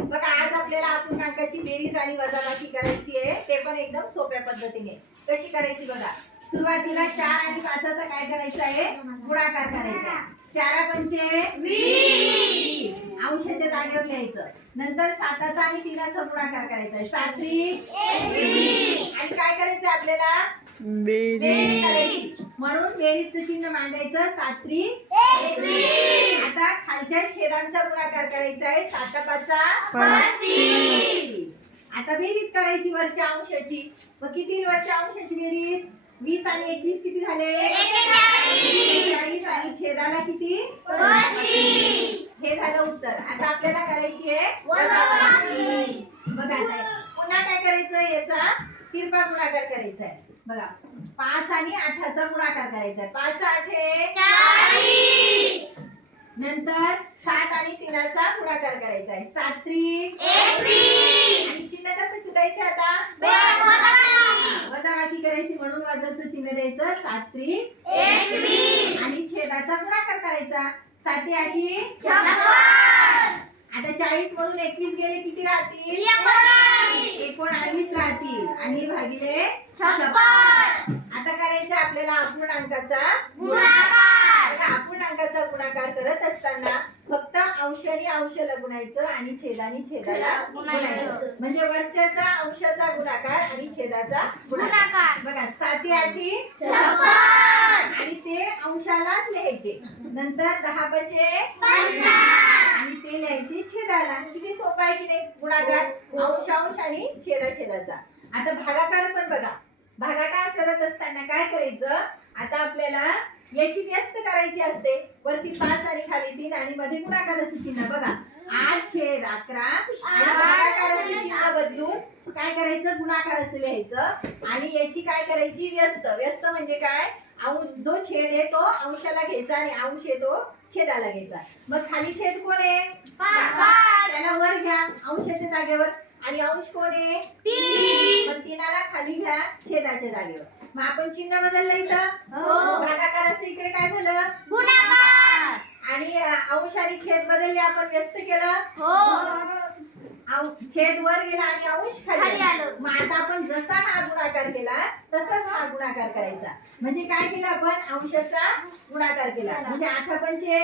बघा आज आपल्याला अपूर्णांकाची बेरीज आणि वजाबाकी करायची आहे, ते पण एकदम सोप्या पद्धतीने. कशी करायची बघा. सुरुवातीला 4 आणि 5चा काय करायचं आहे, गुणाकार करायचा. 4 पंचे 20, अंशाच्या जागेवर लिहायचं. नंतर 7चा आणि 3चा गुणाकार करायचा आहे. 7 3 21, आणि काय करायचं आपल्याला, बेरीज करायची. म्हणून बेरीजचं चिन्ह मांडायचं. 7 3 21. आता खालच्या छेदांचा गुणाकार करायचा आहे. 7 5 25. आता बेरीज करायची वरच्या अंशाची. मग किती वरच्या अंशाची बेरीज, 20 आणि 21 किती झाले, 41. आणि छेदाला किती, 25. हे झालं उत्तर. आता आपल्याला करायची आहे वजाबाकी. बघा आता पुन्हा काय करायचं, याचा तिरपा गुणाकार करायचा आहे. बघा 5 आणि 8चा गुणाकार करायचा आहे. 5 8 40. नंतर 7 आणि 3चा गुणाकार करायचा आहे. 7 3 21. आणि चिन्ह कसं चिन्हायचं आता, वजाबाकी करायची. म्हणून वजाचं चिन्ह द्यायचं. 7 3 21. आणि छेदाचा गुणाकार करायचा. 7 8 56. आता 40 मधून 21 गेले किती राहतील, 19 राहतील. आणि भागिले 56. आता करायचं आपल्याला अपूर्णांकाचा गुणाकार. अपूर्णांकाचा गुणाकार करत असताना फक्त अंश आणि अंशाला गुणायचं आणि छेदानी छेदाला गुणायचं. म्हणजे वरच्याचा अंशाचा गुणाकार आणि छेदाचा गुणाकार. बघा 7 8 56. आणि ते अंशालाच लिहायचे. नंतर 10 5 आणि ते लिहायचे छेदाला. किती सोपा आहे की नाही गुणाकार, अंश अंश आणि छेदा छेदाचा. आता भागाकार पण बघा. भागाकार करत असताना काय करायचं, आता आपल्याला याची व्यस्त करायची असते. वरती 5 आणि खाली 3 आणि मध्ये गुणाकाराचं चिन्ह. बघा 8/11 आणि भागाकाराचं चिन्ह बदलून काय करायचं, गुणाकाराचं लिहायचं. आणि याची काय करायची, व्यस्त. व्यस्त म्हणजे काय, जो छेद आहे तो अंशाला घ्यायचा आणि अंश आहे तो छेदाला घ्यायचा. मग खाली छेद कोण आहे, त्याला वर घ्या अंशाच्या जागेवर. आणि अंश कोण आहे, 3. मग 3ला खाली घ्या छेदाच्या जागेवर. मग आपण चिन्ह बदललं इथं. भागाकाराचं इकडे काय झालं, गुणाकार. आणि अंश आणि छेद बदलले, आपण व्यस्त केलं. छेद वर गेला आणि अंश खाली आलं. मग आता आपण जसा हा गुणाकार केला तसाच हा गुणाकार करायचा. म्हणजे काय केलं आपण, अंशाचा गुणाकार केला. म्हणजे 8 पंचे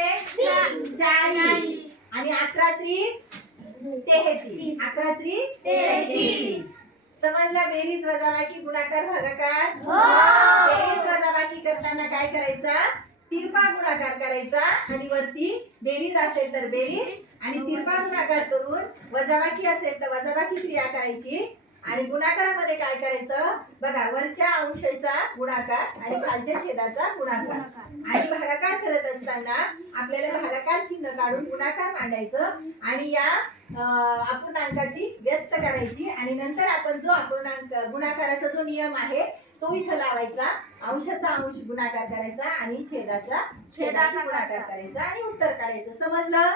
40 आणि 11 3 33. 11 3 33. समजला बेरीज वजाबाकी गुणाकार भागाकार. बेरीज वजाबाकी करताना काय करायचा, तिरपा गुणाकार करायचा. आणि वरती बेरीज असेल तर बेरीज आणि तिरपा गुणाकार करून वजाबाकी असेल तर वजाबाकी क्रिया करायची. आणि गुणाकारामध्ये काय करायचं बघा, वरच्या अंशाचा गुणाकार आणि खालच्या छेदाचा गुणाकार. आणि भागाकार करत असताना आपल्याला भागाकार चिन्ह काढून गुणाकार मांडायचं. आणि या अपूर्णांकाची व्यस्त करायची. आणि नंतर आपण जो अपूर्णांक गुणाकाराचा जो नियम आहे तो इथं लावायचा. अंशाचा अंश गुणाकार करायचा आणि छेदाचा छेदाशी गुणाकार करायचा आणि उत्तर काढायचं. समजलं?